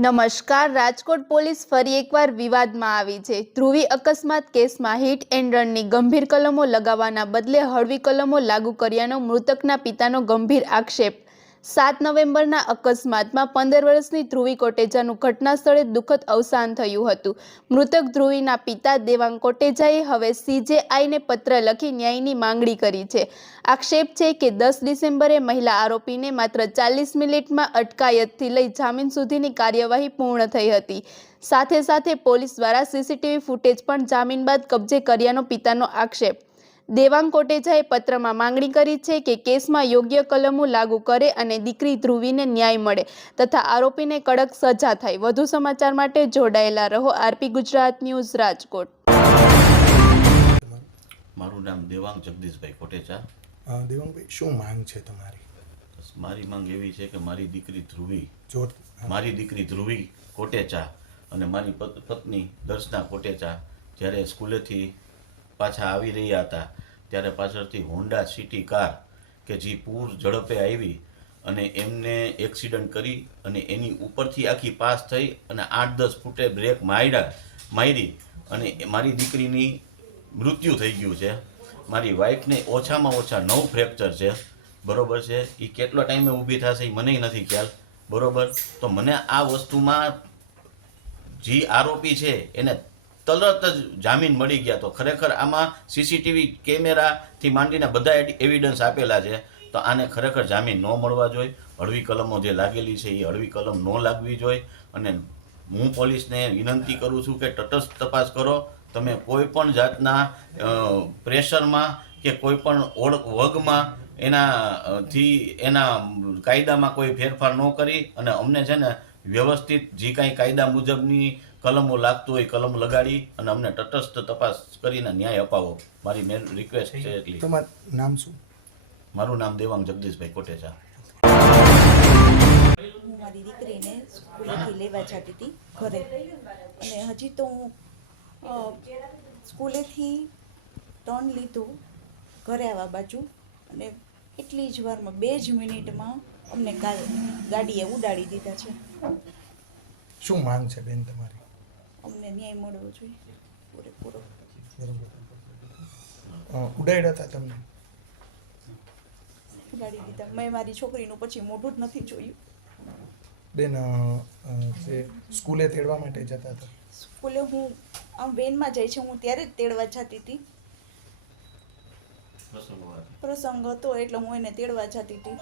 નમસ્કાર, રાજકોટ પોલીસ ફરી એકવાર વિવાદમાં આવી છે. ધ્રુવી અકસ્માત કેસમાં હિટ એન્ડ રનની ગંભીર કલમો લગાવવાના બદલે હળવી કલમો લાગુ કર્યાનો મૃતકના પિતાનો ગંભીર આક્ષેપ. સાત નવેમ્બરના અકસ્માતમાં પંદર વર્ષની ધ્રુવી કોટેજાનું ઘટના સ્થળે દુઃખદ અવસાન થયું હતું. મૃતક ધ્રુવીના પિતા દેવાંગ કોટેજાએ હવે સીજેઆઈને પત્ર લખી ન્યાયની માંગણી કરી છે. આક્ષેપ છે કે દસ ડિસેમ્બરે મહિલા આરોપીને માત્ર ચાલીસ મિનિટમાં અટકાયતથી લઈ જામીન સુધીની કાર્યવાહી પૂર્ણ થઈ હતી. સાથે સાથે પોલીસ દ્વારા સીસીટીવી ફૂટેજ પણ જામીન બાદ કબજે કર્યાનો પિતાનો આક્ષેપ. દેવાંગ કોટેજાએ પત્રમાં માંગણી કરી છે કે કેસમાં યોગ્ય કલમો લાગુ કરે અને દીકરી ધ્રુવીને ન્યાય મળે તથા આરોપીને કડક સજા થાય. વધુ સમાચાર માટે જોડાયેલા રહો આરપી ગુજરાત ન્યૂઝ રાજકોટ. મારું નામ દેવાંગ જગદીશભાઈ કોટેચા. દેવાંગભાઈ શું માંગ છે તમારી? મારી માંગ એવી છે કે મારી દીકરી ધ્રુવી જો મારી દીકરી ધ્રુવી કોટેચા અને મારી પત- પત્ની દર્શના કોટેચા જ્યારે સ્કૂલેથી પાછા આવી રહ્યા હતા ત્યારે પાછળથી હોન્ડા સિટી કાર કે જે પૂર ઝડપે આવી અને એમને એક્સિડન્ટ કરી અને એની ઉપરથી આખી પાસ થઈ અને આઠ દસ ફૂટે બ્રેક માર્યા, મારી અને મારી દીકરીની મૃત્યુ થઈ ગયું છે. મારી વાઈફને ઓછામાં ઓછા નવ ફ્રેક્ચર છે. બરોબર છે? એ કેટલો ટાઈમે ઊભી થશે એ મને નથી ખ્યાલ. બરોબર? તો મને આ વસ્તુમાં જે આરોપી છે એને તરત જ જામીન મળી ગયા તો ખરેખર આમાં સીસીટીવી કેમેરાથી માંડીને બધા એવિડન્સ આપેલા છે, તો આને ખરેખર જામીન ન મળવા જોઈએ. હળવી કલમો જે લાગેલી છે, એ હળવી કલમ ન લાગવી જોઈએ. અને હું પોલીસને વિનંતી કરું છું કે તટસ્થ તપાસ કરો. તમે કોઈ પણ જાતના પ્રેશરમાં કે કોઈ પણ ઓળ વગમાં એનાથી એના કાયદામાં કોઈ ફેરફાર ન કરી અને અમને છે ને વ્યવસ્થિત જે કાંઈ કાયદા મુજબની કલમો લાગતું હોય કલમ લગાડી અને અમને તટસ્થ તપાસ કરીને ન્યાય અપાવો. મારી મેન રિક્વેસ્ટ છે એટલી. તમારું નામ શું? મારું નામ દેવાંગ જગદીશભાઈ કોટેચા. હું મારી દીકરીને સ્કૂલેથી લેવા જતી હતી ઘરે. અને હજી તો હું સ્કૂલેથી ટર્ન લીધું ઘરે આવવા બાજુ. અને એટલી જ વારમાં બે જ મિનિટમાં અમને ગાડીએ ઉડાડી દીધા છે. શું માંગ છે બેન તમારી? અમને ન્યાય મળવો જોઈએ. પૂરેપૂરો. ઉડાડ્યા હતા તમને? ઉડાડી દીધા. મેં મારી છોકરીનું પછી મોઢું જ નથી જોયું. બેન જે સ્કૂલે તેડવા માટે જતા હતા. સ્કૂલે હું આમ વેનમાં જાય છે હું ત્યારે જ તેડવા જતી હતી. પ્રસંગ હતો એટલે હું એને તેડવા જતી હતી.